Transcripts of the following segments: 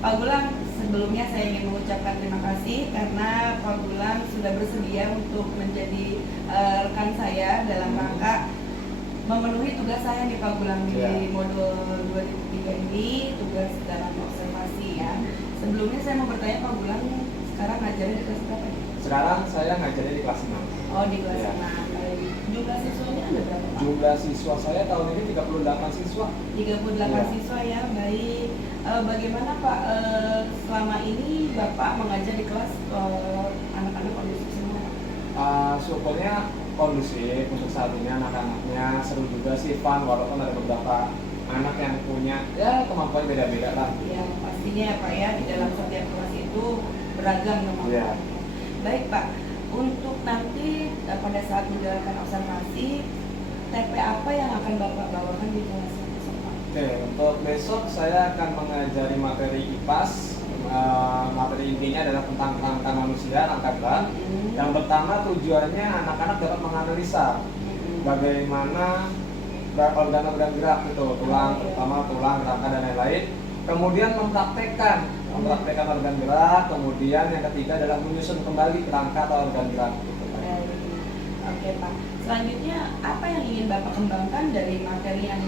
Pak Gulang, sebelumnya saya ingin mengucapkan terima kasih karena Pak Gulang sudah bersedia untuk menjadi rekan saya dalam rangka memenuhi tugas saya nih Pak Gulang di modul 2003 ini, tugas dalam observasi ya. Sebelumnya saya mau bertanya Pak Gulang, sekarang ngajarnya di kelas berapa? Sekarang saya ngajarnya di kelas 6. Oh, di kelas 6. Jumlah siswanya ada berapa Pak? Jumlah siswa saya tahun ini 38 siswa. 38 siswa ya, baik. Bagaimana Pak, selama ini Bapak mengajar di kelas anak-anak kondusif semua? Syukurnya kondusif untuk saat ini, anak-anaknya seru juga sih, fun, walaupun ada beberapa anak yang punya ya kemampuan beda-beda lah. Ya pastinya ya Pak ya, di dalam setiap kelas itu beragam kemampuan. Baik Pak, untuk nanti pada saat menjalankan observasi, TP apa yang akan Bapak bawakan di kelas besok Pak? Oke, untuk besok saya akan mengajari materi IPAS. Materi intinya adalah tentang rangka manusia, rangka gerak. Yang pertama tujuannya anak-anak dapat menganalisa bagaimana organ-organ gerak itu, tulang, terutama tulang, rangka dan lain-lain. Kemudian mempraktekkan organ gerak. Kemudian yang ketiga adalah menyusun kembali rangka atau organ gerak. Oke Pak. Selanjutnya apa yang ingin Bapak kembangkan dari materi yang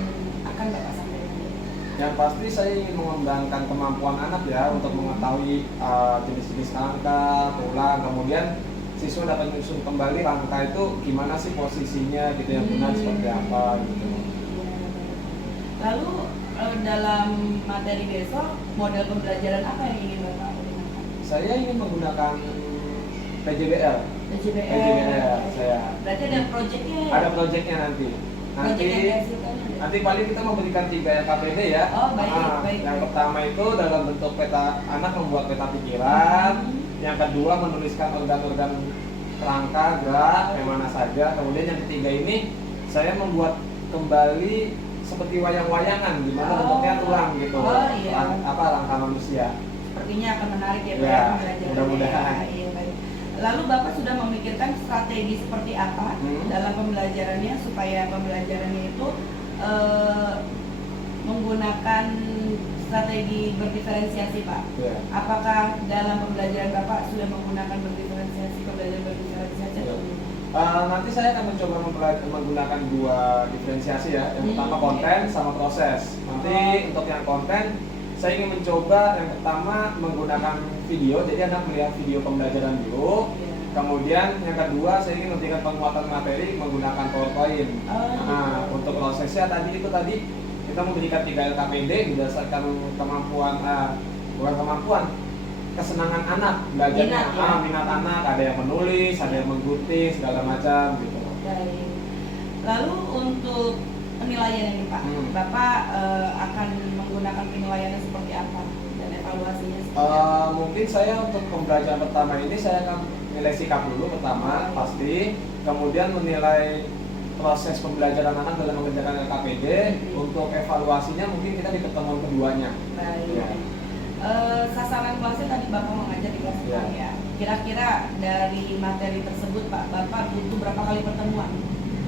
akan Bapak sampaikan? Yang pasti saya ingin mengembangkan kemampuan anak ya untuk mengetahui jenis-jenis rangka, tulang, kemudian siswa dapat menyusun kembali rangka itu gimana sih posisinya gitu, yang benar seperti apa gitu. Lalu dalam materi besok model pembelajaran apa yang ingin Bapak gunakan? Saya ingin menggunakan PJBL. PJBL saya. Berarti ada proyeknya ya? Ada proyeknya nanti. Nanti paling kita memberikan 3 LKPD ya. Oh baik. Yang pertama itu dalam bentuk peta, anak membuat peta pikiran. Yang kedua menuliskan organ-organ rangka gerak yang mana saja. Kemudian yang ketiga ini saya membuat kembali seperti wayang-wayangan, gimana bentuknya tulang gitu. Rangka manusia. Sepertinya akan menarik ya Pak pembelajarannya. Mudah-mudahan. Iya, baik. Lalu Bapak sudah memikirkan strategi seperti apa dalam pembelajarannya supaya pembelajarannya itu menggunakan strategi berdiferensiasi Pak? Apakah dalam pembelajaran Bapak sudah menggunakan pembelajaran berdiferensiasi atau belum? Nanti saya akan mencoba menggunakan 2 diferensiasi ya. Yang pertama konten sama proses. Nanti untuk yang konten saya ingin mencoba yang pertama menggunakan video, jadi anak melihat video pembelajaran dulu. Kemudian yang kedua saya ingin memberikan penguatan materi menggunakan PowerPoint. Untuk prosesnya tadi kita memberikan 3 LKPD berdasarkan kesenangan anak belajarnya, minat anak, ada yang menulis, ada yang menggunting segala macam gitu. Baik. Lalu untuk penilaian ini Pak, Bapak akan menggunakan penilaiannya seperti apa dan evaluasinya seperti apa? Mungkin saya untuk pembelajaran pertama ini saya akan nilai sikap dulu pertama pasti, kemudian menilai proses pembelajaran anak dalam mengerjakan LKPD. Untuk evaluasinya mungkin kita di pertemuan keduanya. Baik. Sasaran kelasnya tadi Bapak mengajar di kelas 6 ya. Kira-kira dari materi tersebut Pak, Bapak butuh berapa kali pertemuan?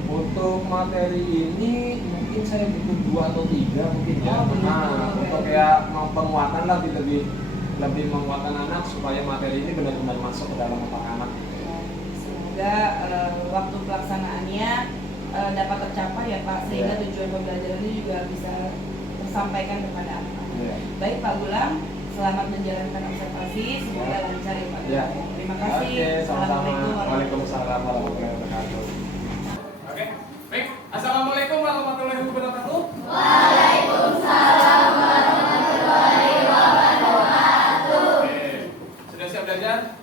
Untuk materi ini mungkin saya butuh 2 atau 3 mungkin ya. Untuk ya penguatan lah, lebih menguatkan anak supaya materi ini benar-benar masuk ke dalam otak anak. Semoga waktu pelaksanaannya dapat tercapai ya Pak, sehingga tujuan pembelajaran ini juga bisa tersampaikan kepada anak. Baik Pak Gulang, selamat menjalankan observasi, semoga lancar ya Pak. Terima kasih. Assalamualaikum warahmatullahi wabarakatuh. Oke, baik. Assalamualaikum warahmatullahi wabarakatuh. Waalaikumsalam warahmatullahi wabarakatuh. Sudah siap belajar?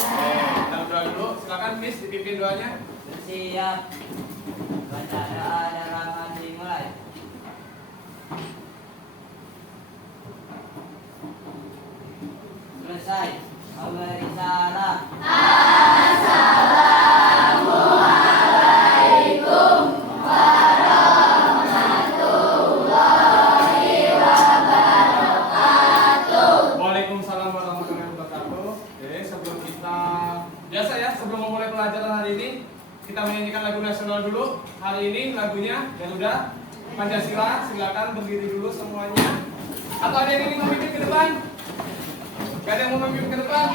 Kita berdoa dulu. Silakan Miss dipimpin doanya. Siap. Baca doa dan rahmat dimulai. Selesai. Memberi salam. Assalamualaikum warahmatullahi wabarakatuh. Waalaikumsalam warahmatullahi wabarakatuh. Oke, sebelum kita biasa ya, sebelum memulai pelajaran hari ini, kita menyanyikan lagu nasional dulu. Hari ini lagunya Garuda Pancasila. Silakan berdiri dulu semuanya. Atau ada yang ingin memimpin ke depan? Gak ada yang mau memimpin ke depan?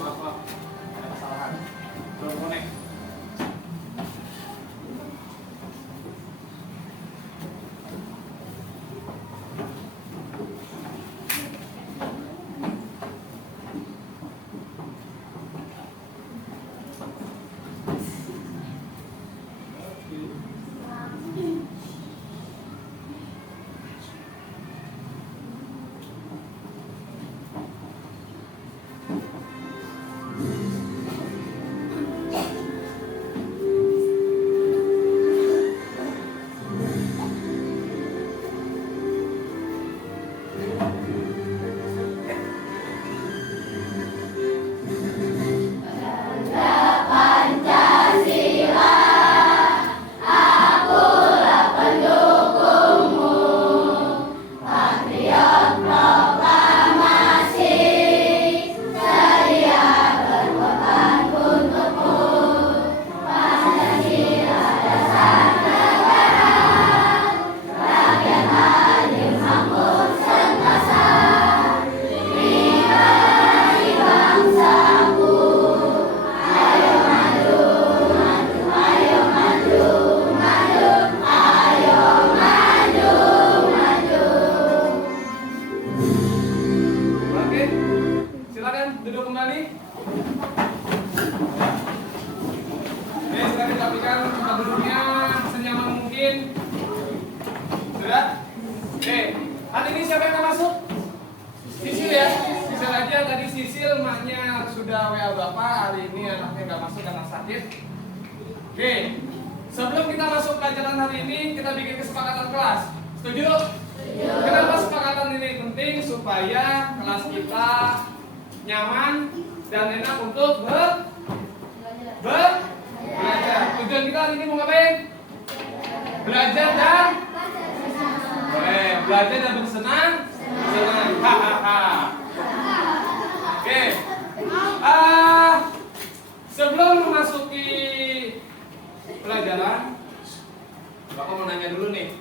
Maaf, ada kesalahan. Belum connect. Oke, silakan duduk kembali. Oke, sudah dirapikan tempat duduknya senyaman mungkin. Sudah? Oke, hari ini siapa yang akan masuk? Sisil ya, Sisil aja. Tadi Sisil maknya sudah WA Bapak, hari ini anaknya nggak masuk karena sakit. Oke, sebelum kita masuk pelajaran hari ini, kita bikin kesepakatan kelas. Setuju? Kenapa kesepakatan ini penting? Supaya kelas kita nyaman dan enak untuk belajar. Tujuan kita hari ini mau ngapain? Belajar dan belajar dan bersenang. Hahaha. Oke. Sebelum memasuki pelajaran, Bapak mau nanya dulu nih.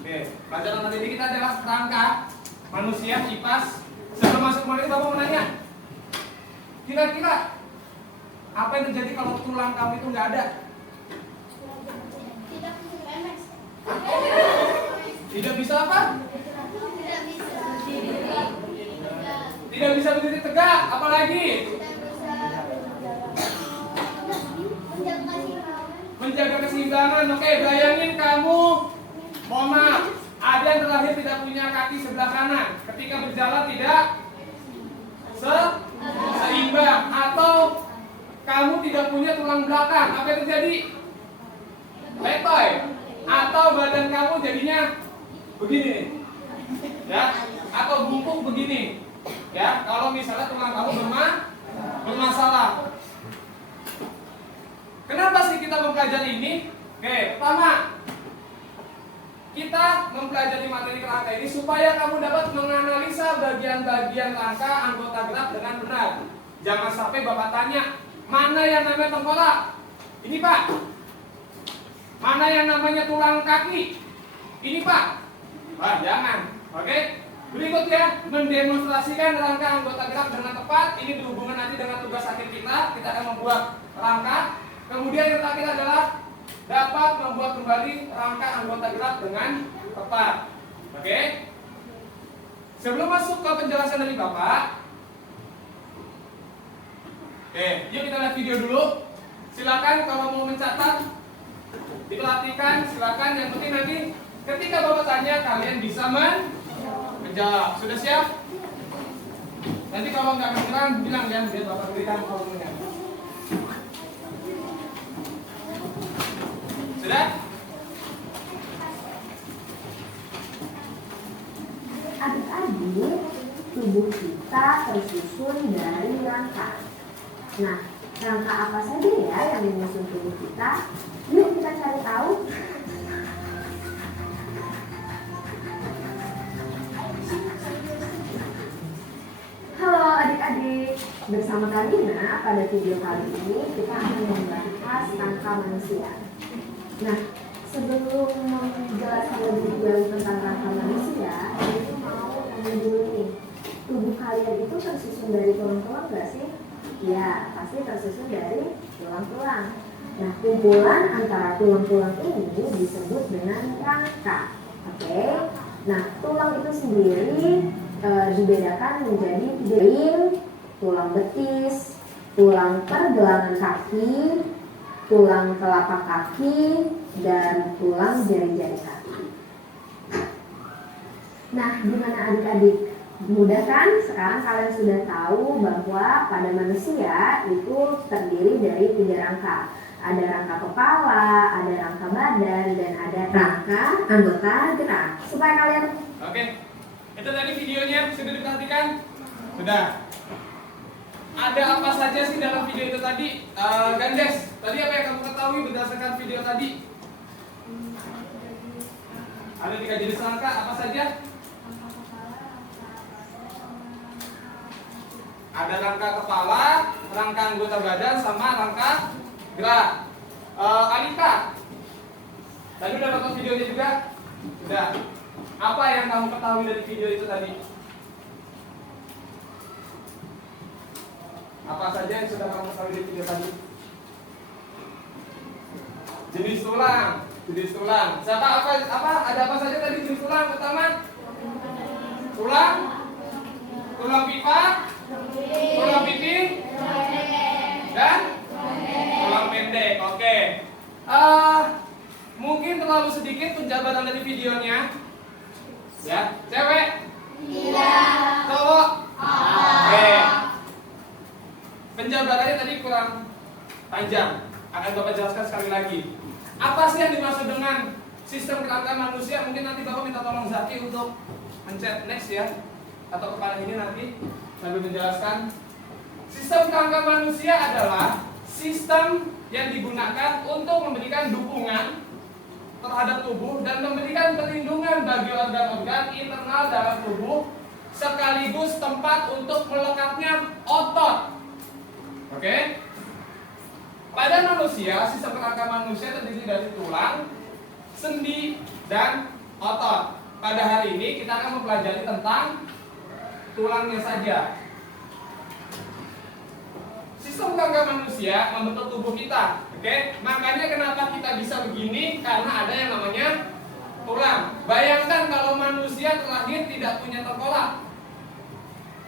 Oke, pelajaran hari ini kita adalah kerangka manusia IPAS. Sebelum masuk kemarin, Bapak mau nanya, kira-kira apa yang terjadi kalau tulang kamu itu nggak ada? Tidak bisa apa? Tidak bisa berdiri tegak, apalagi? Menjaga keseimbangan. Oke, bayangin kamu, mohon maaf, ada yang terlahir tidak punya kaki sebelah kanan. Ketika berjalan tidak seimbang, atau kamu tidak punya tulang belakang. Apa yang terjadi? Letoy. Atau badan kamu jadinya begini, ya, atau bungkuk begini, ya. Kalau misalnya tulang kamu bermasalah. Kenapa sih kita mempelajari ini? Oke, pertama, kita mempelajari materi kerangka ini supaya kamu dapat menganalisa bagian-bagian rangka anggota gerak dengan benar. Jangan sampai Bapak tanya, mana yang namanya tengkorak? Ini Pak. Mana yang namanya tulang kaki? Ini Pak. Wah, jangan. Oke. Berikutnya, mendemonstrasikan rangka anggota gerak dengan tepat. Ini berhubungan nanti dengan tugas akhir kita. Kita akan membuat rangka. Kemudian yang terakhir adalah dapat membuat kembali rangka anggota gerak dengan tepat. Oke. Sebelum masuk ke penjelasan dari Bapak, oke, yuk kita lihat video dulu. Silakan kalau mau mencatat, diperhatikan, silakan. Yang penting nanti ketika Bapak tanya, kalian bisa menjawab. Sudah siap? Nanti kalau nggak kedengeran, bilang ya, biar Bapak berikan volumenya. Sudah? Adik-adik, tubuh kita tersusun dari rangka. Nah, Rangka apa saja ya yang menyusun tubuh kita? Yuk kita cari tahu. Halo adik-adik, bersama Karina pada video kali ini kita akan membahas rangka manusia. Nah, sebelum menjelaskan lebih jauh tentang rangka manusia, ini mau tanya dulu nih, tubuh kalian itu tersusun dari tulang-tulang nggak sih? Ya, pasti tersusun dari tulang-tulang. Nah, kumpulan antara tulang-tulang ini disebut dengan rangka. Oke. Nah, tulang itu sendiri dibedakan menjadi tulang betis, tulang pergelangan kaki, tulang telapak kaki, dan tulang jari-jari kaki. Nah, gimana adik-adik? Mudah kan? Sekarang kalian sudah tahu bahwa pada manusia itu terdiri dari 3 rangka. Ada rangka kepala, ada rangka badan, dan ada rangka anggota gerak. Supaya kalian... Oke, itu tadi videonya sudah diperhatikan? Sudah. Ada apa saja sih dalam video itu tadi? Gandes, tadi apa yang kamu ketahui berdasarkan video tadi? Ada 3 jenis rangka, apa saja? Ada rangka kepala, rangka anggota badan, sama rangka gerak. Alika, tadi udah nonton videonya juga? Sudah. Apa yang kamu ketahui dari video itu tadi? Apa saja yang sudah kamu ketahui dari video tadi? Jenis tulang, jenis tulang. Siapa apa? Ada apa saja tadi jenis tulang? Pertama, tulang, tulang pipa, tulang pipi, dan tulang pendek. Oke. Mungkin terlalu sedikit penjabaran dari videonya. Ya, cewek? Iya. Cowok? Oke. Penjabarannya tadi kurang panjang. Akan Bapak jelaskan sekali lagi. Apa sih yang dimaksud dengan sistem kerangka manusia? Mungkin nanti Bapak minta tolong Zaki untuk mencet next ya, atau kepala ini nanti sambil menjelaskan. Sistem kerangka manusia adalah sistem yang digunakan untuk memberikan dukungan terhadap tubuh dan memberikan perlindungan bagi organ-organ internal dalam tubuh sekaligus tempat untuk melekatnya otot. Oke? Pada manusia, sistem kerangka manusia terdiri dari tulang, sendi, dan otot. Pada hari ini kita akan mempelajari tentang tulangnya saja. Sistem kerangka manusia membentuk tubuh kita. Oke, makanya kenapa kita bisa begini? Karena ada yang namanya tulang. Bayangkan kalau manusia terlahir tidak punya tengkorak,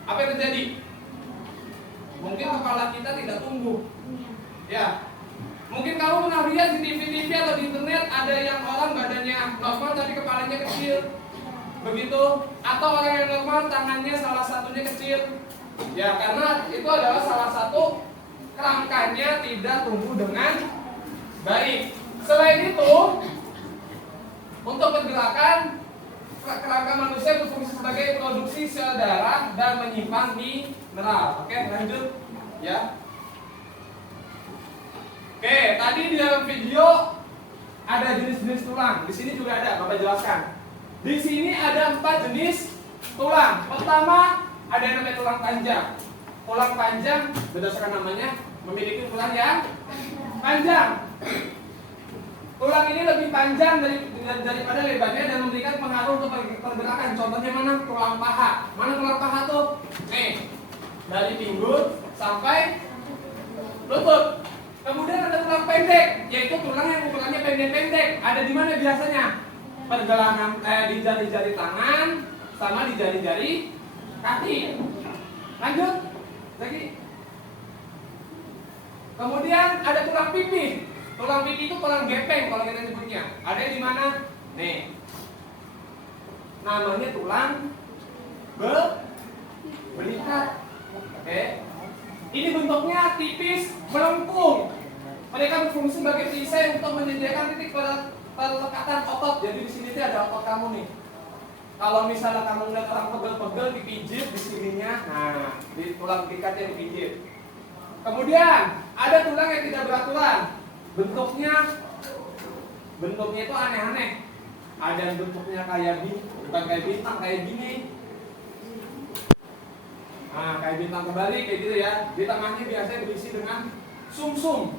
apa yang terjadi? Mungkin kepala kita tidak tumbuh. Ya, mungkin kamu pernah lihat di TV atau di internet ada yang orang badannya normal tapi kepalanya kecil, begitu? Atau orang yang normal tangannya salah satunya kecil. Ya, karena itu adalah salah satu kerangkanya tidak tumbuh dengan baik. Selain itu, untuk pergerakan, kerangka manusia berfungsi sebagai produksi sel darah dan menyimpan mineral. Oke, lanjut ya. Oke, tadi di dalam video ada jenis-jenis tulang. Di sini juga ada, Bapak jelaskan. Di sini ada 4 jenis tulang. Pertama, ada yang namanya tulang panjang. Tulang panjang berdasarkan namanya memiliki tulang yang panjang. Tulang ini lebih panjang daripada lebarnya dan memberikan pengaruh untuk pergerakan. Contohnya mana? Tulang paha. Mana tulang paha tuh? Nih, dari pinggul sampai lutut. Kemudian ada tulang pendek, yaitu tulang yang ukurannya pendek-pendek. Ada di mana biasanya? Pergelangan di jari-jari tangan sama di jari-jari kaki. Lanjut lagi. Kemudian ada tulang pipi. Tulang pipi itu tulang gepeng kalau kita nyebutnya. Ada di mana? Nih. Namanya tulang belikat. Oke. Ini bentuknya tipis, melengkung. Mereka berfungsi sebagai perisai untuk menyediakan titik pelekatan otot. Jadi di sini ada otot kamu nih. Kalau misalnya kamu melihat orang pegel-pegel dipijit di sininya, nah di tulang belikatnya dipijit. Kemudian ada tulang yang tidak beraturan. Bentuknya itu aneh-aneh. Ada yang bentuknya bukan kayak bintang, kayak gini. Nah, kayak bintang kebalik kayak gitu ya. Di tengahnya biasanya berisi dengan sumsum.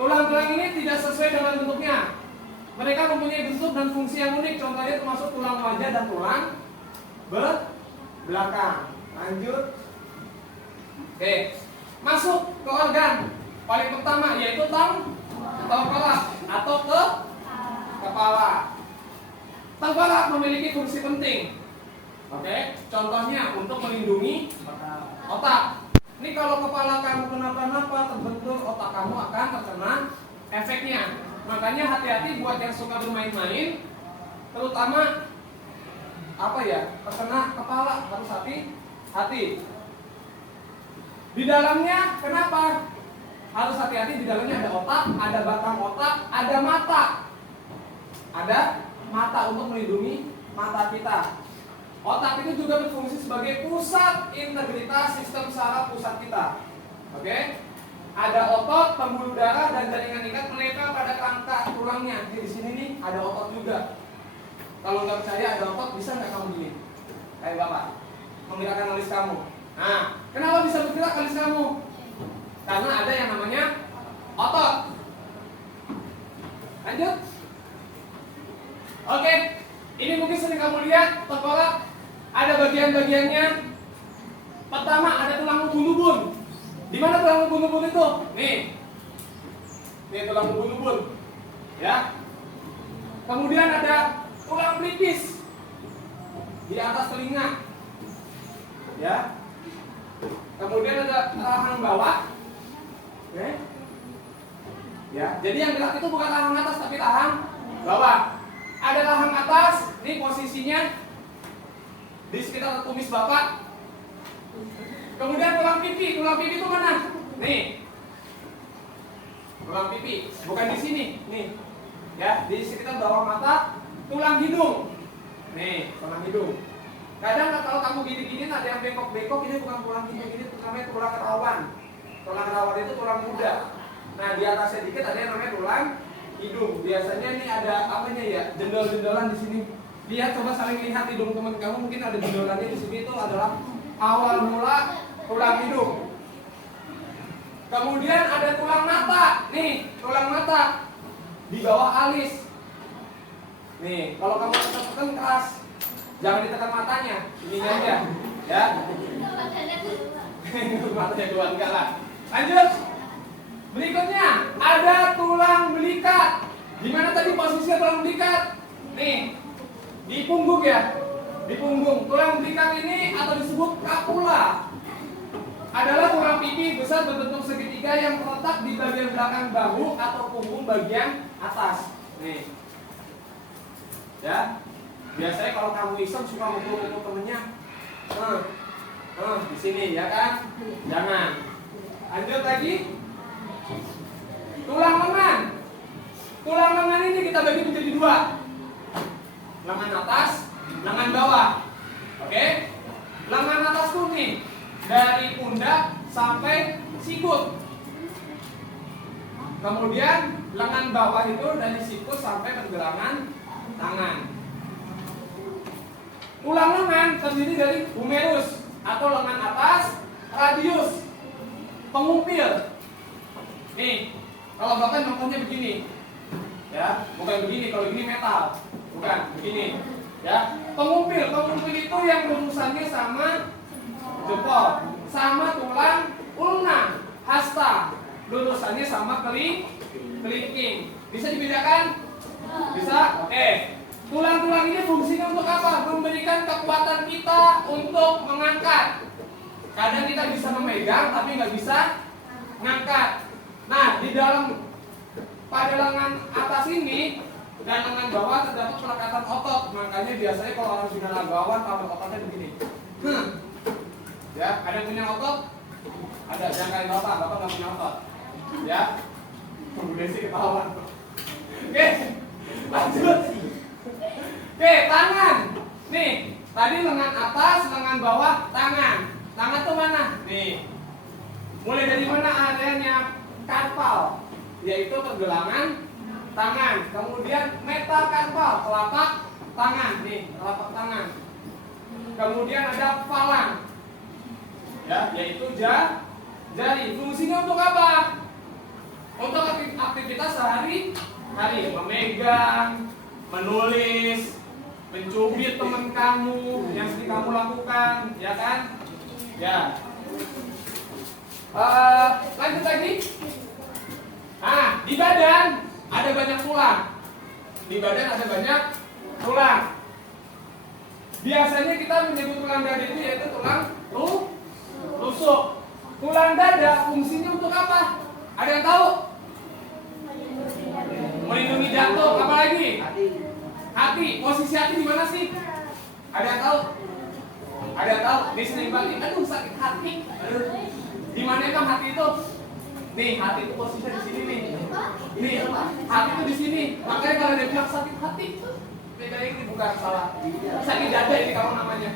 Tulang-tulang ini tidak sesuai dengan bentuknya. Mereka mempunyai bentuk dan fungsi yang unik. Contohnya termasuk tulang wajah dan tulang belakang. Lanjut. Oke, masuk ke organ paling pertama yaitu tengkorak atau kepala. Tengkorak memiliki fungsi penting. Oke, contohnya untuk melindungi otak. Ini kalau kepala kamu kenapa-napa terbentur, otak kamu akan terkena efeknya. Makanya hati-hati buat yang suka bermain-main, terutama terkena kepala, harus hati-hati. Di dalamnya kenapa? Harus hati-hati, di dalamnya ada otak, ada batang otak, ada mata. Ada mata untuk melindungi mata kita. Otak itu juga berfungsi sebagai pusat integritas sistem saraf pusat kita. Oke? Ada otot, pembuluh darah dan jaringan ikat menempel pada kerangka tulangnya. Di sini nih ada otot juga. Kalau nggak percaya ada otot, bisa nggak kamu gini? Kayak bapak, menggerakkan alis kamu. Nah, kenapa bisa bergerak alis kamu? Karena ada yang namanya otot. Lanjut. Oke, ini mungkin sering kamu lihat tengkorak. Ada bagian-bagiannya. Pertama ada tulang ubun-ubun. Di mana tulang ubun-ubun itu? Nih tulang ubun-ubun. Ya. Kemudian ada tulang pelipis di atas telinga. Ya. Kemudian ada rahang bawah. Oke. Ya. Jadi yang gerak itu bukan rahang atas tapi rahang bawah. Ada rahang atas. Ini posisinya di sekitar kumis bapak. Kemudian tulang pipi itu mana? Nih, tulang pipi, bukan di sini, nih, ya, di sekitar bawah mata. Tulang hidung, nih, tulang hidung. Kadang kalau kamu gini-gini ada yang bengkok-bengkok, ini bukan tulang hidung, ini namanya tulang rawan. Tulang rawan itu tulang muda. Nah, di atasnya dikit ada yang namanya tulang hidung. Biasanya ini ada jendol-jendolan di sini. Lihat, coba saling lihat hidung teman kamu, mungkin ada jendolannya di sini. Itu adalah awal mula tulang hidung. Kemudian ada tulang mata. Nih, tulang mata di bawah alis. Nih, kalau kamu tekan keras, jangan ditekan matanya, ininya aja, ya. Matanya keluar enggak lah. Lanjut. Berikutnya ada tulang belikat. Di mana tadi posisinya tulang belikat? Nih, di punggung ya, di punggung. Tulang belikat ini atau disebut kapula adalah tulang pipi besar berbentuk segitiga yang terletak di bagian belakang bahu atau punggung bagian atas. Nih, ya. Biasanya kalau kamu iseng suka mukul temennya, di sini ya kan? Jangan. Lanjut lagi. Tulang lengan. Tulang lengan ini kita bagi menjadi dua. Lengan atas, lengan bawah. Oke? Lengan atas tuh nih, dari pundak sampai sikut. Kemudian lengan bawah itu dari sikut sampai pergelangan tangan. Tulang lengan terdiri dari humerus atau lengan atas, radius, pengumpil. Nih, kalau bapak contohnya begini, ya, bukan begini. Kalau begini metal, bukan begini, ya. Pengumpil itu yang lurusannya sama jempol, sama tulang ulna, hasta, lurusannya sama kelingking. Bisa dibedakan? Bisa? Oke. Tulang-tulang ini fungsinya untuk apa? Memberikan kekuatan kita untuk mengangkat. Kadang kita bisa memegang tapi nggak bisa ngangkat. Nah, di dalam pada lengan atas ini dan lengan bawah terdapat pelekatan otot. Makanya biasanya kalau orang sudah lagawan, kalau ototnya begini. Ya, ada yang punya otot? Ada, jangan kayak bapak nggak punya otot. Ya, kemudian sih ketahuan. Oke, lanjut. Oke, tangan. Nih, tadi lengan atas, lengan bawah, tangan. Tangan tuh mana? Nih, Mulai dari mana adanya karpal, yaitu pergelangan tangan. Kemudian metakarpal, telapak tangan, nih telapak tangan. Kemudian ada falang, ya, yaitu jari. Fungsinya untuk apa? Untuk aktivitas sehari-hari, memegang, menulis, mencubit teman kamu yang sering kamu lakukan, ya kan? Ya. Lanjut lagi. Nah, di badan ada banyak tulang. Di badan ada banyak tulang. Biasanya kita menyebut tulang dada itu yaitu tulang rusuk. Tulang dada fungsinya untuk apa? Ada yang tahu? Melindungi jantung. Apa lagi? Hati. Posisi hati di mana sih? Ada yang tahu? Ada yang tahu? Di sini balik. Aduh, sakit hati. Aduh. Di mana kan hati itu? Nih, hati itu posisinya di sini nih. Ini hati itu di sini. Makanya kalau dia bilang sakit hati, bedanya ini bukan salah. Sakit dada ini kamu namanya.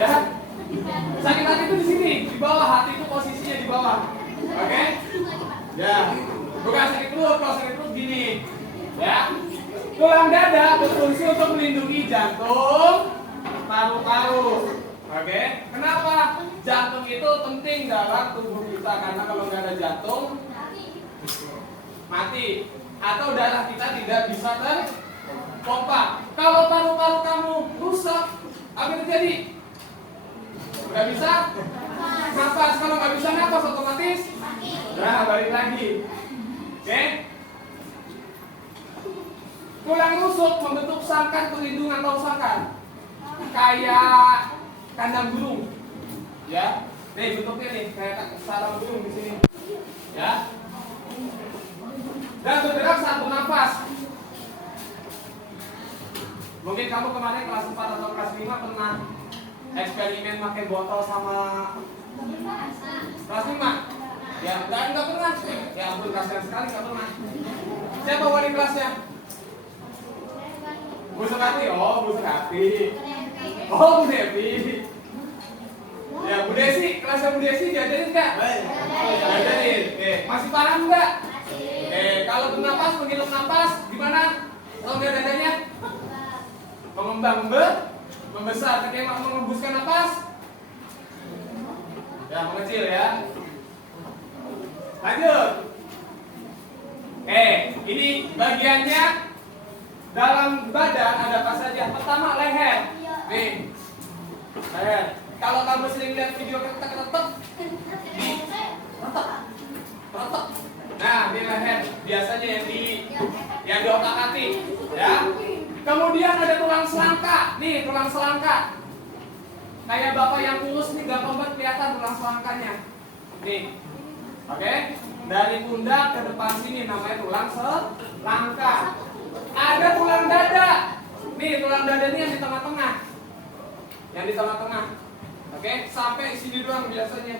Ya. Sakit hati itu di sini, di bawah. Hati itu posisinya di bawah. Oke? Ya. Bukan sakit perut, kalau sakit perut gini. Ya. Tulang dada berfungsi untuk melindungi jantung, paru-paru. Oke? Kenapa? Jantung itu penting dalam tubuh kita karena kalau nggak ada jantung mati atau darah kita tidak bisa terpompa. Kalau paru-paru kamu rusak, apa yang terjadi? Nggak bisa nafas. Kalau nggak bisa nafas otomatis, nah balik lagi. Oke? Tulang rusuk membentuk sangkar pelindung atau sangkar kayak kandang burung, ya. Nih bentuknya nih kayak sarang burung di sini, ya. Dan bergerak saat bernafas. Mungkin kamu kemarin kelas 4 atau kelas 5 pernah eksperimen pakai botol sama kelas 5? Ya, enggak pernah. Ya ampun, kasihan sekali enggak pernah. Siapa wali kelasnya? Bu Sekati, oh Bu Sekati. Oh Bu Devi. Ya Bu Desi, kelasnya Bu Desi diajarin nggak? Diajarin. Masih paham nggak? Kalau bernapas, menghirup napas, gimana? Rongga dadanya? Mengembang, membesar. Ketika mengembuskan napas, ya mengecil ya. Lanjut. Ini bagiannya. Dalam badan ada apa saja? Pertama leher. Nih, leher. Kalau kamu sering lihat video ketek-ketek, retak. Nah, di leher biasanya yang di otak-atik, ya. Kemudian ada tulang selangka. Nih, tulang selangka. Kayak bapak yang kurus nih, gampang banget kelihatan tulang selangkanya. Nih, oke? Dari pundak ke depan sini namanya tulang selangka. Ada tulang dada. Nih, tulang dada ini yang di tengah-tengah. Yang di tengah-tengah. Oke, sampai sini doang biasanya.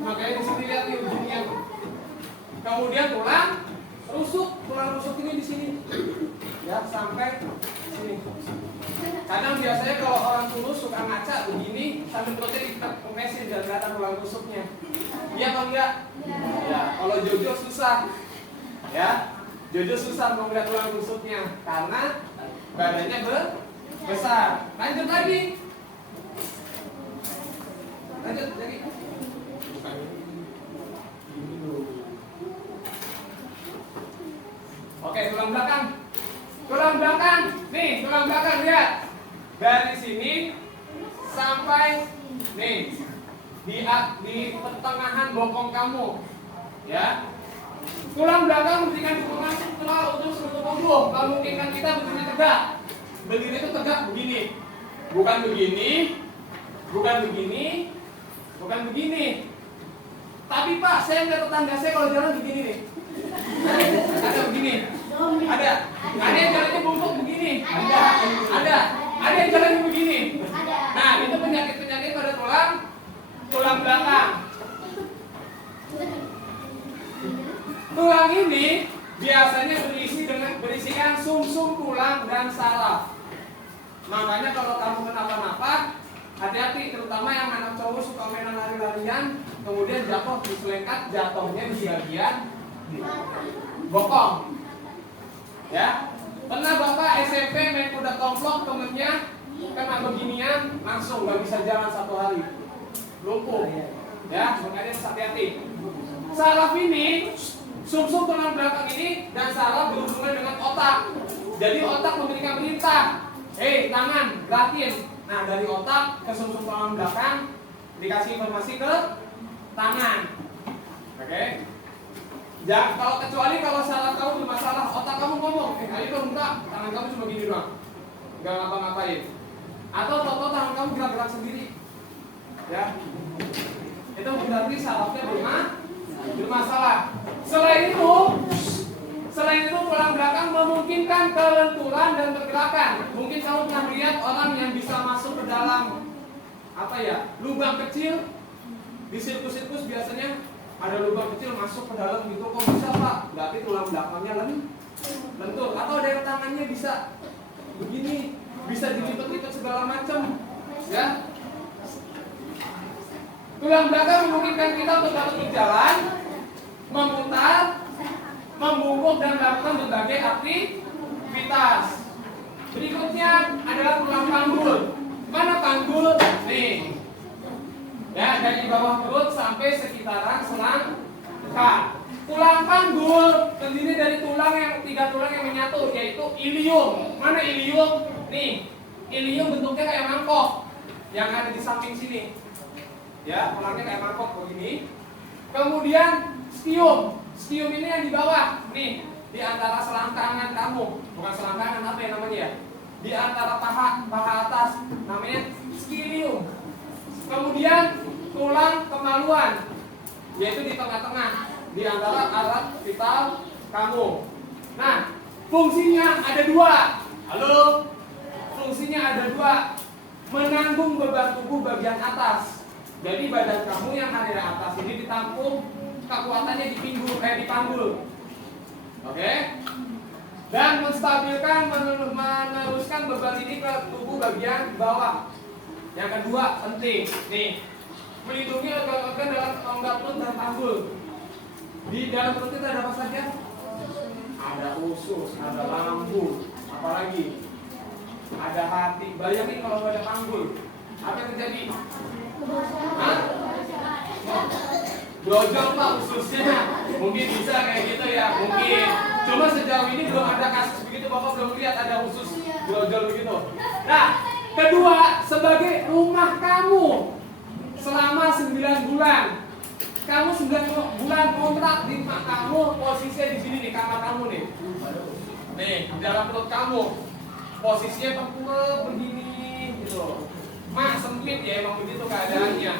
Makanya di sini lihat nih ujungnya. Kemudian tulang rusuk. Tulang rusuk ini di sini. Ya, sampai sini. Kadang biasanya kalau orang kurus suka ngaca begini sambil perutnya dikemesin dan kelihatan tulang rusuknya. Iya apa enggak? Ya, kalau Jojo susah. Ya. Jojo susah mau melihat tulang rusuknya karena badannya besar. Lanjut lagi. Lanjut lagi. Oke, tulang belakang. Tulang belakang. Nih, tulang belakang lihat. Dari sini sampai nih di pertengahan bokong kamu. Ya. Tulang belakang memberikan dukungan untuk seluruh tubuh. Memungkinkan kita berdiri tegak. Berdiri itu tegak begini, bukan begini, bukan begini, bukan begini. Tapi Pak, saya ngeliat tetangga saya kalau jalan begini nih. Ada begini, ada yang jalannya bungkuk begini, ada yang jalannya begini. Nah, itu penyakit pada tulang belakang. Tulang ini biasanya berisikan sumsum tulang dan saraf. Makanya kalau kamu kenapa-napa, hati-hati. terutama yang anak cowok suka mainan lari-larian, kemudian jatuh diselengkat, jatuhnya di bagian bokong. Ya, pernah Bapak SMP main kuda tomplok, temennya kena beginian, langsung nggak bisa jalan 1 hari, lumpuh. Ya, makanya harus hati-hati. Saraf ini, sumsum tulang belakang ini dan saraf berhubungan dengan otak. Jadi otak memberikan perintah, hei tangan, gerakin. Nah dari otak ke sumsum tulang belakang dikasih informasi ke tangan. Oke? Jangan kalau kecuali kalau saraf kamu bermasalah, otak kamu ngomong, ayo dong enggak, tangan kamu cuma gini doang, nggak ngapa-ngapain. Atau toto tangan kamu gerak-gerak sendiri. Ya, itu berarti sarafnya bermasalah. Selain itu tulang belakang memungkinkan kelenturan dan pergerakan. Mungkin kamu pernah lihat orang yang bisa masuk ke dalam lubang kecil di sirkus biasanya ada lubang kecil masuk ke dalam gitu. Kok bisa Pak? Berarti tulang belakangnya lentur. Atau ada yang tangannya bisa begini, bisa dilipat-lipat segala macam. Ya, tulang belakang memungkinkan kita untuk dapat berjalan, memutar, membungkuk dan melakukan berbagai aktivitas. Berikutnya adalah tulang panggul. Mana panggul? Nih. Ya, dari bawah perut sampai sekitaran selangkah. Tulang panggul terdiri dari 3 tulang yang menyatu, yaitu ilium. Mana ilium? Nih. Ilium bentuknya kayak mangkok yang ada di samping sini. Ya, tulangnya kayak mangkok begini. Kemudian stium. Stium ini yang di bawah, nih, di antara selangkangan kamu. Bukan selangkangan, apa ya namanya ya? Di antara paha atas, namanya skilium. Kemudian tulang kemaluan, yaitu di tengah-tengah, di antara alat vital kamu. Nah, fungsinya ada 2. Halo? Fungsinya ada 2. Menanggung beban tubuh bagian atas. Jadi badan kamu yang ada di atas ini ditampung, kekuatannya di panggul. Oke? Dan menstabilkan, meneruskan beban ini ke tubuh bagian bawah. Yang kedua penting, nih, melindungi organ-organ dalam rongga perut dan panggul. Di dalam perut kita ada apa saja? Ada usus, ada lambung, apalagi ada hati. Bayangin kalau ada panggul, apa yang terjadi? Brojol Pak ususnya. Mungkin bisa kayak gitu ya, mungkin. Cuma sejauh ini belum ada kasus begitu, Bapak belum lihat ada usus brojol begitu. Nah, kedua, sebagai rumah kamu selama 9 bulan. Kamu 9 bulan kontrak di rumah kamu, posisinya di sini nih, kamar kamu nih. Nih, di dalam perut kamu. Posisinya terpuruk begini gitu. Mak sempit ya, emang begitu keadaannya.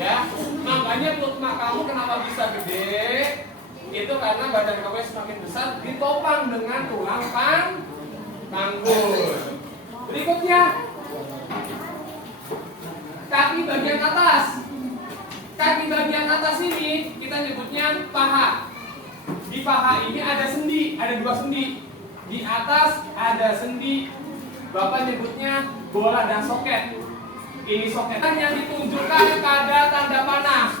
Ya, makanya perut mak kamu kenapa bisa gede? Itu karena badan kamu yang semakin besar ditopang dengan tulang panggul. Berikutnya, kaki bagian atas. Kaki bagian atas ini kita nyebutnya paha. Di paha ini ada sendi, ada 2 sendi. Di atas ada sendi. Bapak nyebutnya bola dan soket. Ini soketan yang ditunjukkan pada tanda panah.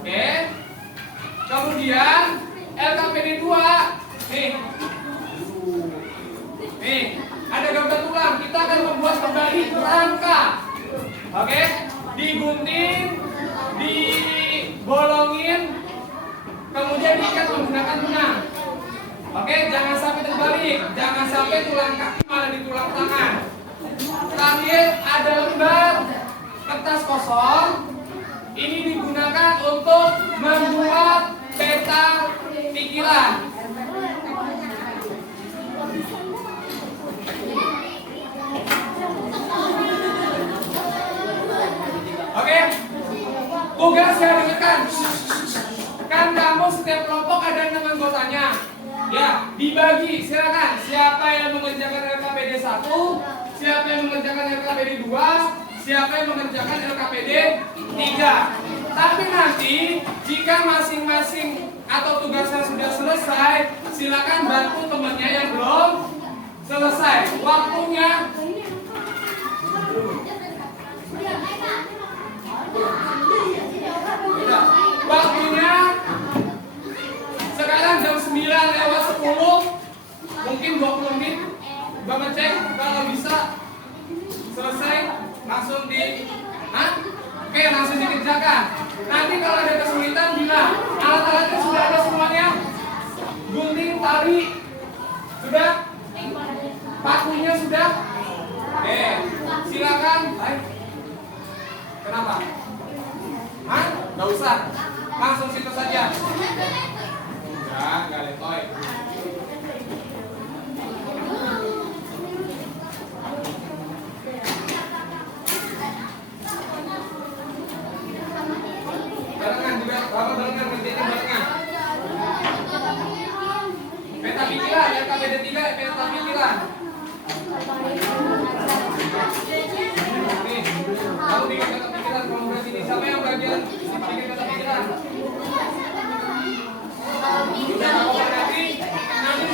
Oke. Kemudian LKPD 2. Nih, ada gambar tulang. Kita akan membuat kembali rangka. Oke. Digunting, dibolongin, kemudian diikat menggunakan benang. Oke, jangan sampai terbalik, jangan sampai tulang kaki malah di tulang tangan. Terakhir ada lembar kertas kosong. Ini digunakan untuk membuat peta pikiran. Oke, tugas saya dengarkan. Kan kamu setiap kelompok ada 6 anggotanya. Ya, dibagi, silakan. Siapa yang mengerjakan LKPD 1, siapa yang mengerjakan LKPD 2, siapa yang mengerjakan LKPD 3. Tapi nanti jika masing-masing atau tugasnya sudah selesai, silakan bantu temannya yang belum selesai. Waktunya lewat 10, mungkin 20 menit. Bapak cek kalau bisa selesai langsung Oke, langsung dikerjakan. Nanti kalau ada kesulitan bilang, alat-alatnya sudah ada semuanya. Gunting, tali, sudah? Pakunya sudah? Oke, silakan. Baik. Kenapa? Nggak usah. Langsung situ saja. Nggak letoy. Barengan juga, bapak barengan, ngerjainnya barengan. Peta pikiran, ya KBD 3, peta pikiran. Nih, kamu bikin peta pikiran, kamu berarti ini siapa yang bagian bikin peta pikiran? Udah kamu nanti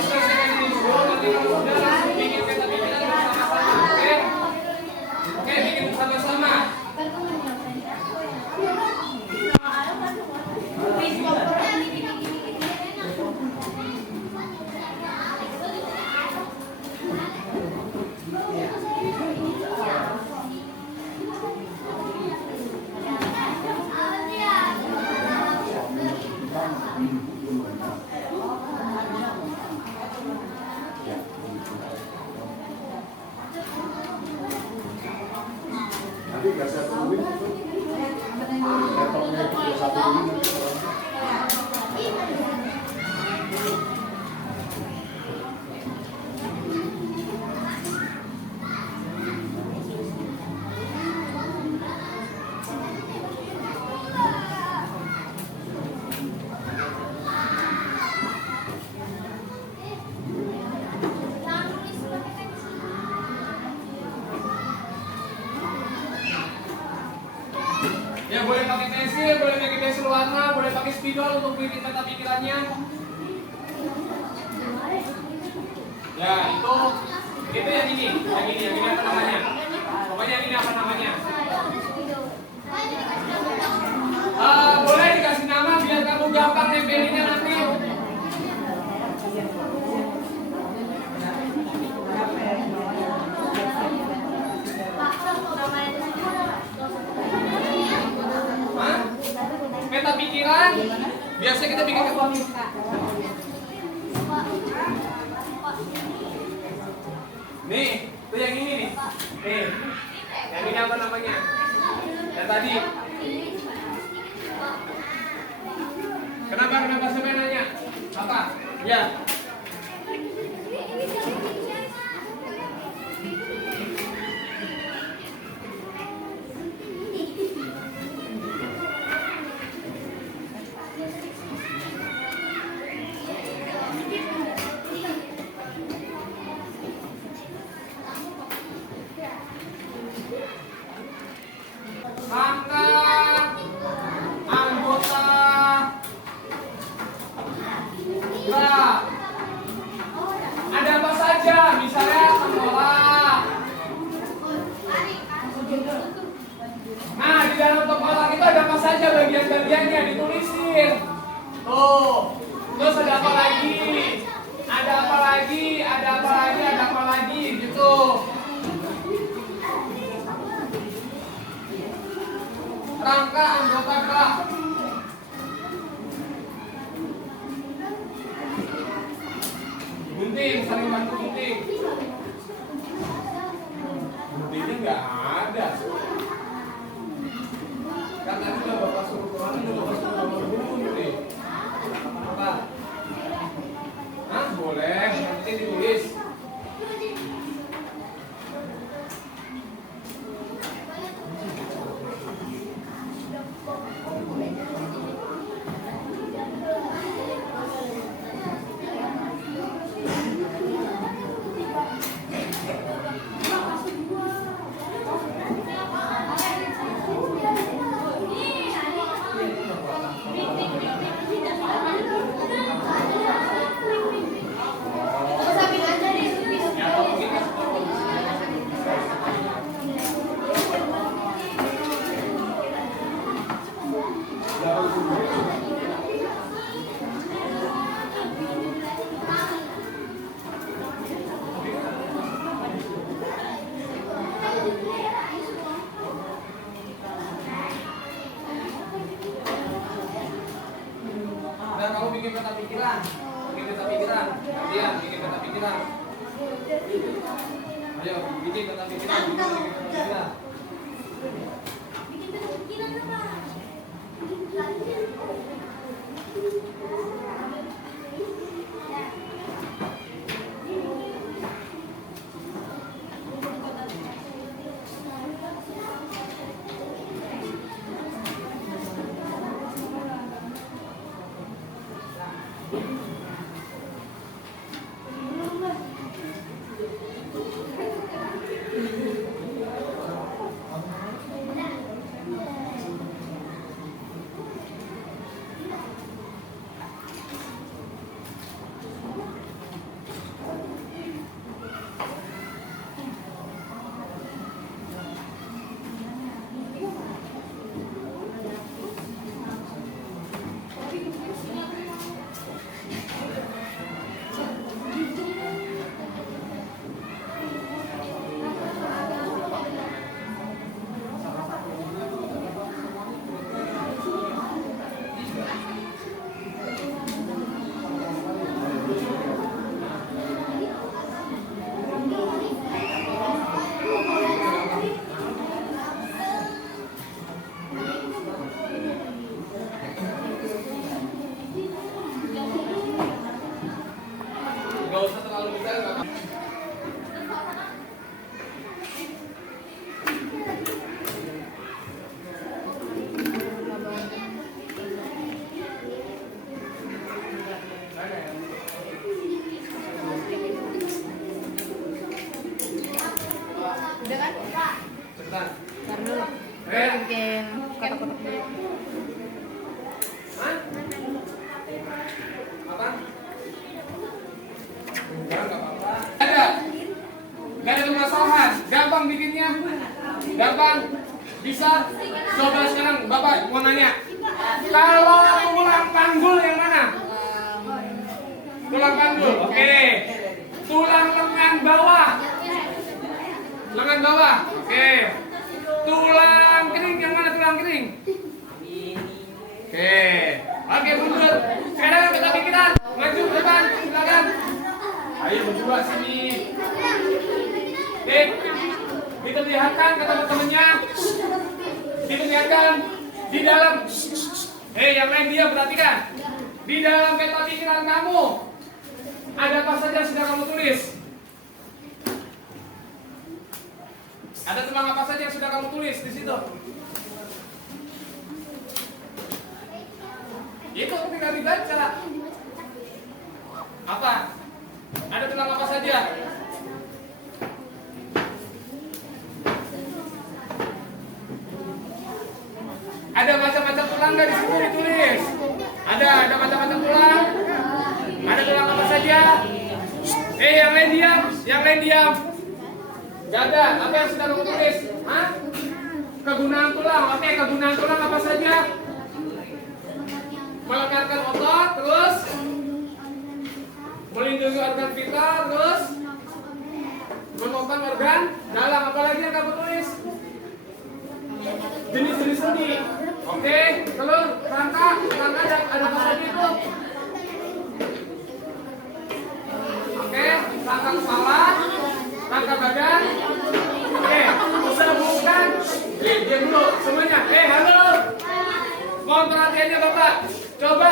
selesaikan ini dulu, nanti kamu sudah langsung bikin peta pikiran bersama-sama, oke? Oke, bikin bersama-sama. Ya boleh pakai pensil warna, boleh pakai spidol untuk bikin peta pikirannya. Ya itu yang ini apa namanya? Pokoknya ini apa namanya? Boleh dikasih nama biar kamu gampang nempelinnya nanti. Peta pikiran, biasanya kita bikin nih, itu yang ini nih. Yang ini apa namanya? Yang tadi. Kenapa siapa yang nanya? Apa? Ya. Ada apa saja, misalnya tengkorak. Nah, di dalam tengkorak itu ada apa saja bagian-bagiannya, ditulisin. Tuh, terus ada apa lagi? Ada apa lagi, gitu. Rangka anggota gerak. Gunting, saling bantu gunting. Guntingnya nggak ada. Kan tadi udah bapak suruh kemana, udah bapak suruh bapak gunting. Apa? Boleh, nanti ditulis. pikiran. Gantian, bikin peta pikiran. Ayo, bikin peta pikiran. Bikin peta pikiran. Gak usah terlalu detail. Udah kan? Cepetan. Ntar dulu. Bikin kotak-kotak dulu. Hah? Apa? Enggak apa-apa. Gak ada permasalahan. Gampang bikinnya. Gampang. Bisa. Coba sekarang Bapak mau nanya. Kalau tulang panggul yang mana? Tulang panggul. Oke. Tulang lengan bawah. Lengan bawah. Oke. Tulang kering yang mana tulang kering? Oke. Oke, mundur. Sekarang kita pikiran. Maju ke depan. Silakan. Ayo berdua sini. Dik, diperlihatkan ke teman-temannya. Diperlihatkan di dalam. Yang lain dia perhatikan. Di dalam peta pikiran kamu ada apa saja yang sudah kamu tulis? Ada tulang apa saja yang sudah kamu tulis di situ? Itu tinggal dibaca. Apa? Ada tulang apa saja? Ada macam-macam tulang nggak di situ ditulis? Ada macam-macam tulang. Ada tulang apa saja? Yang lain diam, yang lain diam. Gak ada. Apa yang sudah kamu tulis? Hah? Kegunaan tulang. Oke, kegunaan tulang apa saja? Melekatkan otot, terus melindungi organ vital, terus menopang organ dalam. Apalagi yang kamu tulis? Jenis-jenis sendi. Oke, terus rangka ada apa saja itu? Oke, rangka kepala, rangka badan. Oke, sebutkan. Diam dulu semuanya. Halo. Mohon perhatiannya Bapak. Coba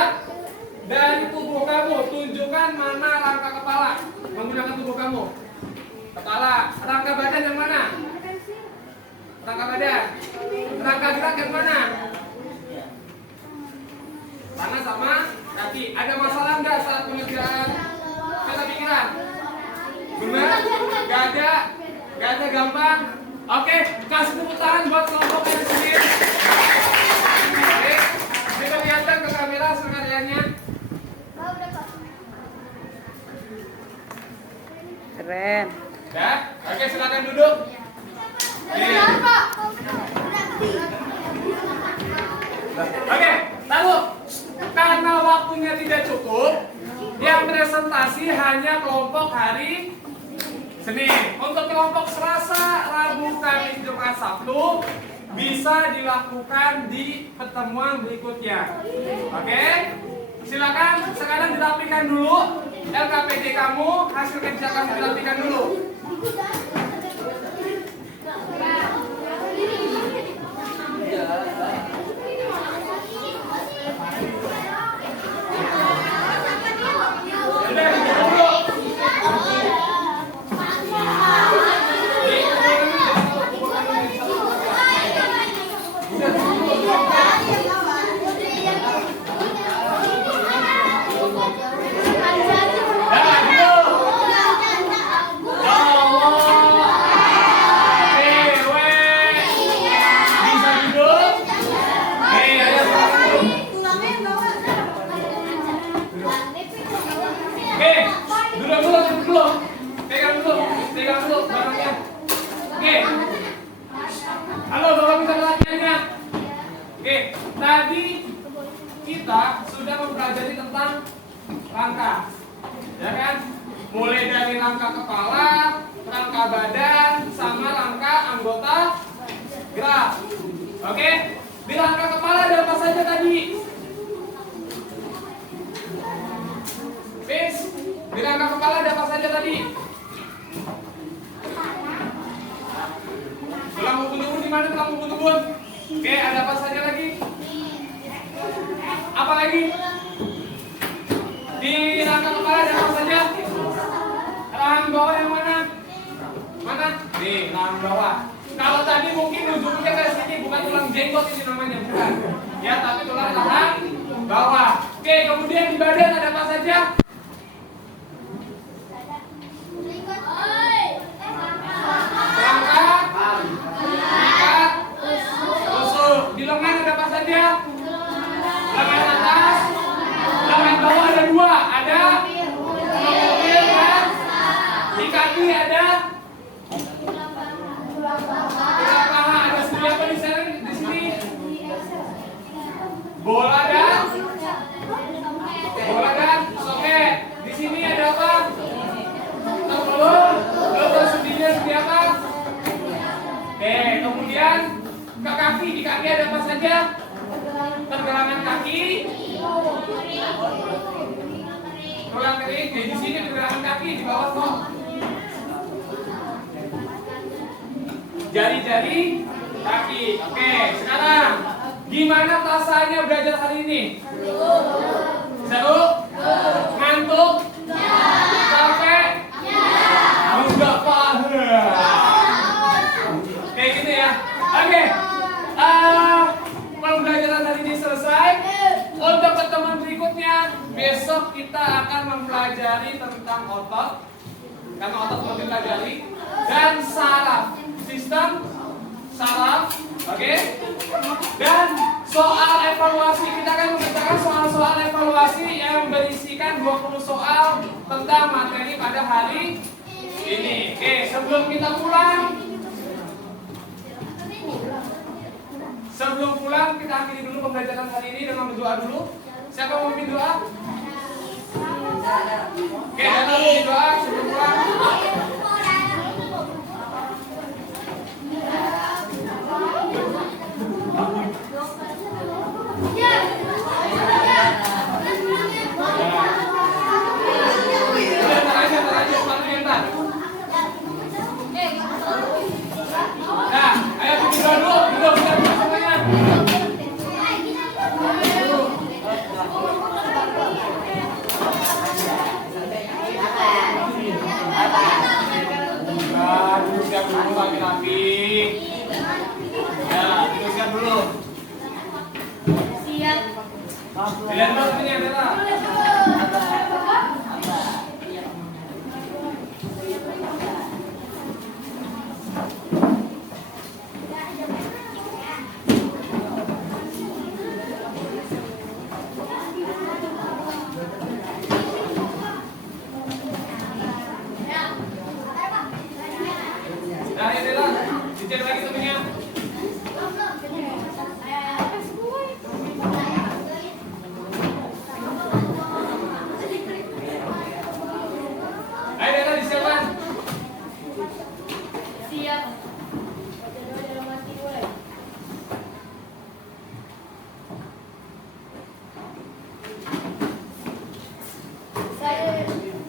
dari tubuh kamu tunjukkan mana rangka kepala menggunakan tubuh kamu. Kepala, rangka badan yang mana? Rangka badan. Rangka gerak yang mana? Tangan sama kaki. Ada masalah nggak saat pengerjaan peta pikiran? Benar? Gak ada gampang. Oke, kasih tepuk tangan buat kelompok yang sendiri. Oke, diperlihatkan ke kamera sekarangnya. Keren. Ya, oke silakan duduk. Oke, lalu karena waktunya tidak cukup, yang presentasi hanya kelompok hari Senin. Untuk kelompok Selasa, Rabu, Kamis, Jumat, Sabtu bisa dilakukan di pertemuan berikutnya. Oke, silakan sekarang dirapikan dulu. LKPD kamu, hasil kerja kamu dilatihkan dulu. Udah, dulu. Pegang dulu barangnya. Oke. Halo, Bapak bisa latihannya. Oke, tadi kita sudah mempelajari tentang rangka. Ya kan? Mulai dari rangka kepala, rangka badan, sama rangka anggota gerak. Oke? Di rangka kepala ada apa saja tadi? Fix. Di rangka kepala ada apa saja tadi? Tulang ubun-ubun di mana tulang ubun-ubun? Oke, ada apa saja lagi? Apa lagi? Di rangka kepala ada apa saja? Rahang bawah yang mana? Mana? Nih, rahang bawah. Kalau tadi mungkin ujungnya ke sini, bukan tulang jenggot ini namanya, bukan. Ya, tapi tulang rahang bawah. Oke, kemudian di badan ada apa saja? Di lengan ada apa saja? Lengan atas, lengan bawah ada dua, ada mobil kan? Di kaki ada tulang paha, ada sendi apa di sana di sini? Bola dan soket. Di sini ada apa? Telur sendinya seperti apa? Oke, kemudian ke kaki, di kaki ada apa saja? Pergelangan kaki, tulang kering. Di sini pergelangan kaki di bawah kok. Jari-jari kaki. Oke, sekarang gimana rasanya belajar hari ini? Seru? Ngantuk? Capek? Enggak paham. Kayak gitu ya. Oke. Pembelajaran hari ini selesai. Untuk pertemuan berikutnya, besok kita akan mempelajari tentang otot, karena otot belum dipelajari, dan saraf, sistem saraf, oke? Dan soal evaluasi, kita akan mengerjakan soal-soal evaluasi yang berisikan 20 soal tentang materi pada hari ini. Oke, sebelum kita pulang, kita akhiri dulu pembelajaran hari ini dengan berdoa dulu. Siapa mau memimpin doa? Oke, datang memimpin doa sebelum pulang. Nah, ayo bikin doa dulu, semuanya. Duduk siap dulu laki-laki. Ya, duduk siap dulu. Siap. Lihat dulu sini Bella. Nah, ya Bella, dicek lagi temennya. Ayo Bella disiapkan. Siap. Saya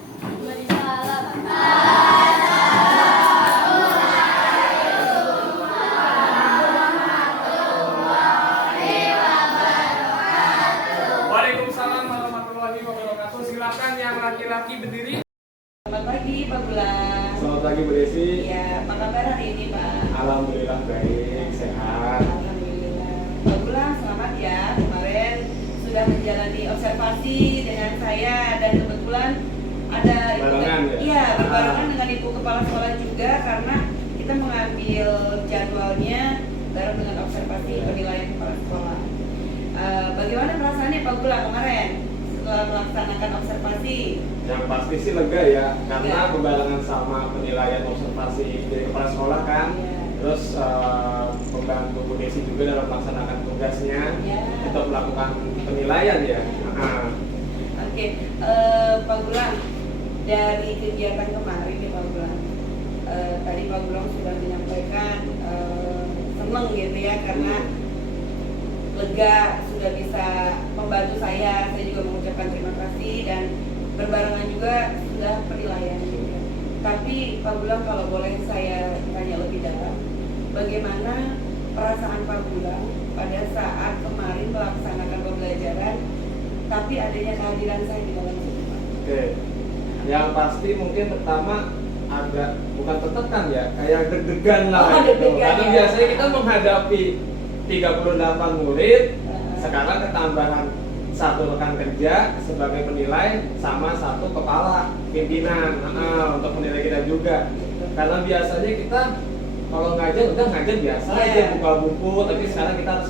pagi Bu Desi. Iya, apa kabar hari ini Pak? Alhamdulillah baik, sehat. Alhamdulillah. Pak Gulang, selamat ya. Kemarin sudah menjalani observasi dengan saya dan kebetulan ada Barengan ya? Iya, berbarengan dengan Ibu Kepala Sekolah juga karena kita mengambil jadwalnya bareng dengan observasi penilaian kepala sekolah. Bagaimana perasaannya Pak Gulang kemarin setelah melaksanakan observasi? Yang pasti sih lega ya, karena Lega. berbarengan sama penilaian observasi dari kepala sekolah kan. Iya. Terus pembantu Bu Desi juga dalam melaksanakan tugasnya Iya. untuk melakukan penilaian ya. Oke, Pak Gulang, dari kegiatan kemarin nih Pak Gulang, tadi Pak Gulang sudah menyampaikan seneng gitu ya karena lega sudah bisa membantu saya juga mengucapkan terima kasih dan berbarengan juga sudah penilaian juga. Tapi Pak Gulang kalau boleh saya tanya lebih dalam, bagaimana perasaan Pak Gulang pada saat kemarin melaksanakan pembelajaran tapi adanya kehadiran saya di dalam situ Pak? Oke, yang pasti mungkin pertama agak bukan tertekan ya, kayak deg-degan lah Oh, gitu. deg-degan Karena ya. biasanya kita menghadapi 38 murid, sekarang ketambahan satu rekan kerja sebagai penilai sama satu kepala pimpinan untuk menilai kita juga. Karena biasanya kita kalau ngajar udah ngajar biasa aja buka buku, tapi sekarang kita harus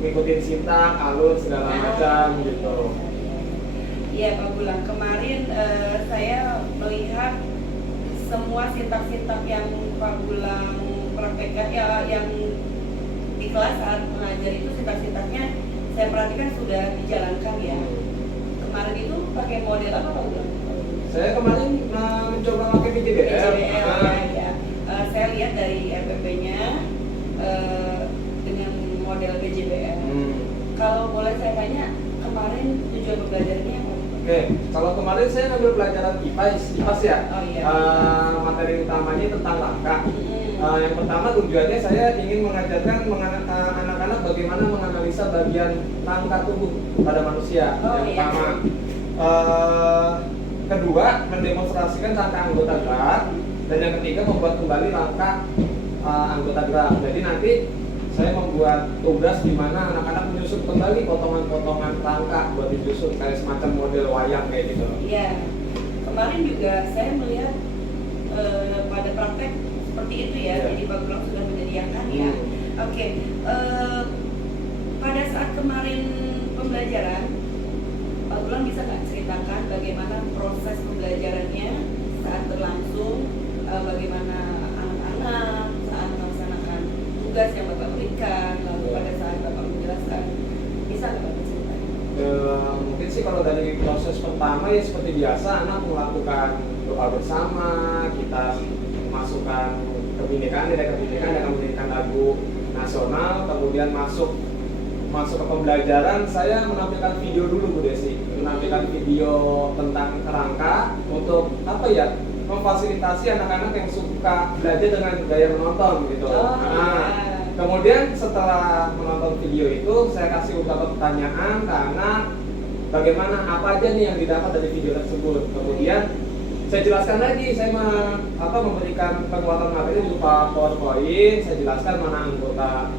ngikutin sintak, alur segala macam gitu. Iya Pak Gulang, kemarin saya melihat semua sintak-sintak yang Pak Gulang praktekkan ya yang di kelas saat mengajar itu sintak-sintaknya saya perhatikan sudah dijalankan ya. Kemarin itu pakai model apa Pak Gulang? Saya kemarin mencoba pakai PJBL. ya. Saya lihat dari RPP-nya dengan model PJBL. Kalau boleh saya tanya, kemarin tujuan pembelajarannya apa? Oke, kalau kemarin saya ngambil pelajaran IPAS ya. Oh iya. Materi utamanya tentang langkah. Yang pertama tujuannya saya ingin mengajarkan anak-anak bagaimana menganalisa bagian langkah tubuh pada manusia. Oh, Yang iya. pertama. Kedua, mendemonstrasikan langkah anggota gerak. Dan yang ketiga, membuat kembali langkah anggota gerak. Jadi nanti saya membuat tugas di mana anak-anak menyusun kembali potongan-potongan langkah buat disusun kayak semacam model wayang kayak gitu. Iya, kemarin juga saya melihat pada praktek seperti itu ya, Iya. jadi Pak Gulang sudah menyediakan ya. Oke, pada saat kemarin pembelajaran, Pak Gulang bisa nggak ceritakan bagaimana proses pembelajarannya saat berlangsung, bagaimana anak-anak saat melaksanakan tugas yang Bapak berikan, lalu pada saat Bapak menjelaskan, bisa nggak Bapak ceritain? Mungkin sih kalau dari proses pertama ya seperti biasa anak melakukan doa bersama, kita masukkan kebinekaan, ada kebinekaan yang memberikan lagu nasional, kemudian masuk ke pembelajaran. Saya menampilkan video dulu Bu Desi, menampilkan video tentang kerangka untuk apa ya, memfasilitasi anak-anak yang suka belajar dengan gaya menonton gitu. Kemudian setelah menonton video itu saya kasih beberapa pertanyaan ke anak, bagaimana apa aja nih yang didapat dari video tersebut. Kemudian saya jelaskan lagi, saya memberikan penguatan materi berupa PowerPoint. Saya jelaskan mana anggota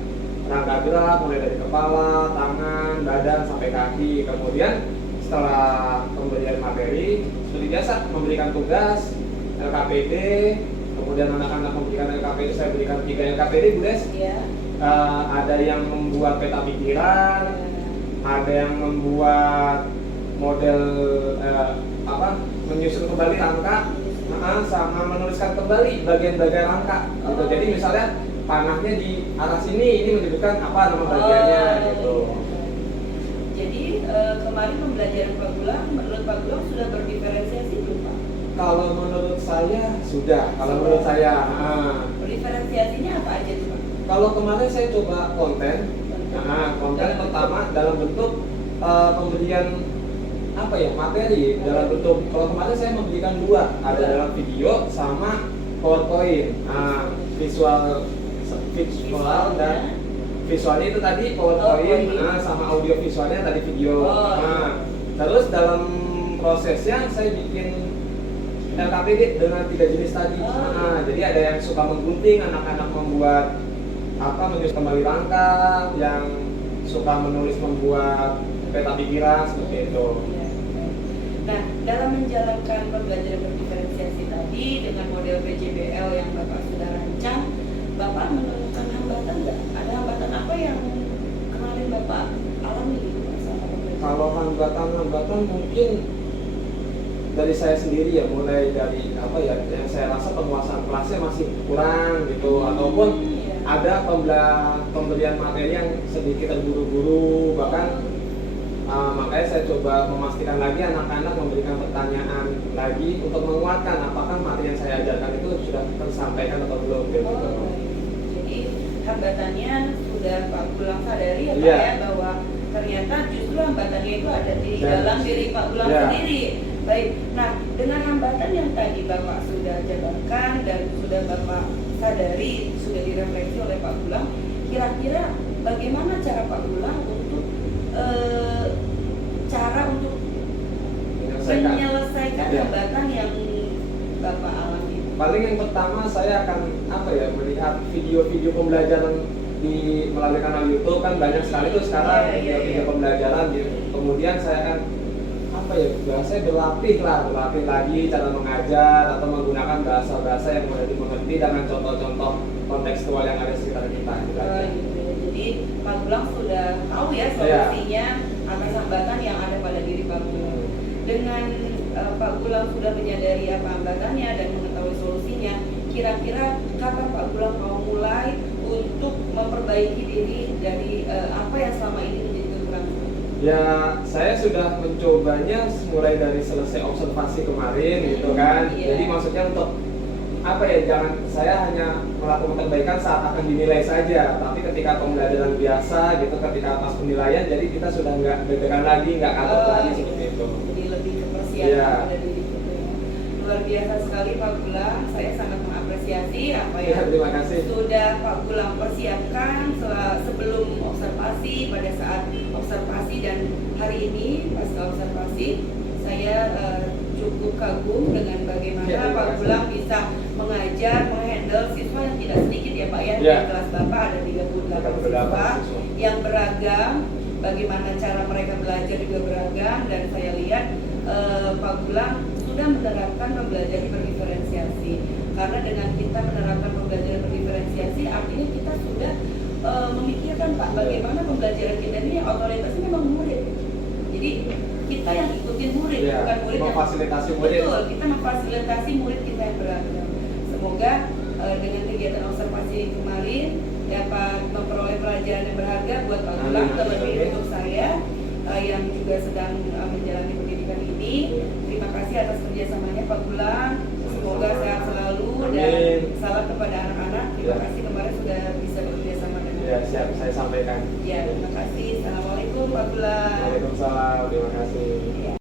rangka gerak, mulai dari kepala, tangan, badan sampai kaki. Kemudian setelah pemberian materi, seperti biasa memberikan tugas LKPD. Kemudian anak-anak memberikan LKPD, saya berikan 3 LKPD Bu Des. Iya. Ada yang membuat peta pikiran, ada yang membuat model menyusun kembali langkah, sama menuliskan kembali bagian-bagian langkah gitu. Jadi misalnya panahnya di arah sini, ini menunjukkan apa nama bagiannya gitu. Jadi kemarin pembelajaran Pak Gulang, menurut Pak Gulang sudah berdiferensiasi belum Pak? Kalau menurut saya sudah, menurut saya. Diferensiasinya apa aja tuh Pak? Kalau kemarin saya coba konten pertama dalam bentuk pemberian materi dalam bentuk. Kalau kemarin saya memberikan 2, ada dalam video sama PowerPoint. Visual dan visualnya itu tadi PowerPoint, sama audio visualnya tadi video. Terus dalam prosesnya saya bikin LKPD dengan 3 jenis tadi. Oh. Nah, jadi ada yang suka menggunting, anak-anak membuat menulis kembali rangka, yang suka menulis membuat peta pikiran seperti itu. Iya. Nah, dalam menjalankan pembelajaran berdiferensiasi tadi dengan model PJBL yang Bapak sudah rancang, Bapak menemukan hambatan nggak? Ada hambatan apa yang kemarin Bapak alami gitu Pak, selama pembelajaran? Kalau hambatan mungkin dari saya sendiri ya, mulai dari yang saya rasa penguasaan kelasnya masih kurang gitu, ataupun Iya. ada pembelian materi yang sedikit terburu-buru, bahkan makanya saya coba memastikan lagi anak-anak memberikan pertanyaan lagi untuk menguatkan apakah materi yang saya ajarkan itu sudah tersampaikan atau belum gitu. Oh, baik. Jadi hambatannya sudah Pak Gulang sadari ya Pak Iya. ya, bahwa ternyata justru hambatannya itu ada di Dan- dalam diri Pak Gulang Iya. sendiri. Baik. Nah, dengan hambatan yang tadi Bapak sudah jabarkan dan sudah Bapak sadari, sudah direfleksi oleh Pak Gulang, kira-kira bagaimana cara Pak Gulang untuk menyelesaikan Iya. hambatan yang Bapak alami? Paling yang pertama saya akan melihat video-video pembelajaran melalui kanal YouTube, kan banyak sekali tuh sekarang Iya, iya, video-video iya. pembelajaran gitu. Kemudian saya akan bahasanya berlatih lagi cara mengajar atau menggunakan bahasa-bahasa yang mudah dimengerti dengan contoh-contoh kontekstual yang ada di sekitar kita. Gitu aja. Gitu ya. Jadi Pak Gulang sudah tahu ya solusinya atas hambatan yang ada pada diri Pak Gulang. Dengan Pak Gulang sudah menyadari apa hambatannya dan mengetahui solusinya, kira-kira kapan Pak Gulang mau mulai untuk memperbaiki diri dari apa yang selama ini menjadi kekurangan? Ya, saya sudah mencobanya mulai dari selesai observasi kemarin gitu kan. Iya. Jadi maksudnya untuk jangan saya hanya melakukan perbaikan saat akan dinilai saja, tapi ketika pembelajaran biasa gitu, ketika atas penilaian, jadi kita sudah nggak deg-degan lagi, nggak kalut lagi seperti itu. Jadi lebih ke persiapan Iya. pada diri kita ya. Luar biasa sekali Pak Gulang, saya sangat mengapresiasi apa Ya, yang terima kasih. sudah Pak Gulang persiapkan sebelum observasi, pada saat observasi, dan hari ini pasca observasi saya cukup kagum dengan bagaimana Ya, terima Pak kasih. Gulang bisa mengajar, menghandle siswa yang tidak sedikit ya Pak ya. Ya. Di kelas Bapak ada 38 siswa yang beragam, bagaimana cara mereka belajar juga beragam, dan saya lihat Pak Gulang sudah menerapkan pembelajaran berdiferensiasi. Karena dengan kita menerapkan pembelajaran berdiferensiasi, artinya kita sudah memikirkan Pak, bagaimana pembelajaran kita ini otoritasnya memang murid. Jadi kita yang ikutin murid, Iya, bukan murid yang memfasilitasi murid. Betul, kita memfasilitasi murid kita yang beragam. Semoga dengan kegiatan observasi kemarin dapat memperoleh pelajaran yang berharga buat Pak Gulang, Amin, terlebih amin. untuk saya yang juga sedang menjalani pendidikan ini. Terima kasih atas kerjasamanya Pak Gulang. Semoga sehat selalu dan Amin. salam kepada anak-anak. Terima Ya. kasih kemarin sudah bisa bekerja sama dengan Ya, siap saya sampaikan. Ya, terima kasih. Assalamualaikum Pak Gulang. Waalaikumsalam, terima kasih. Ya.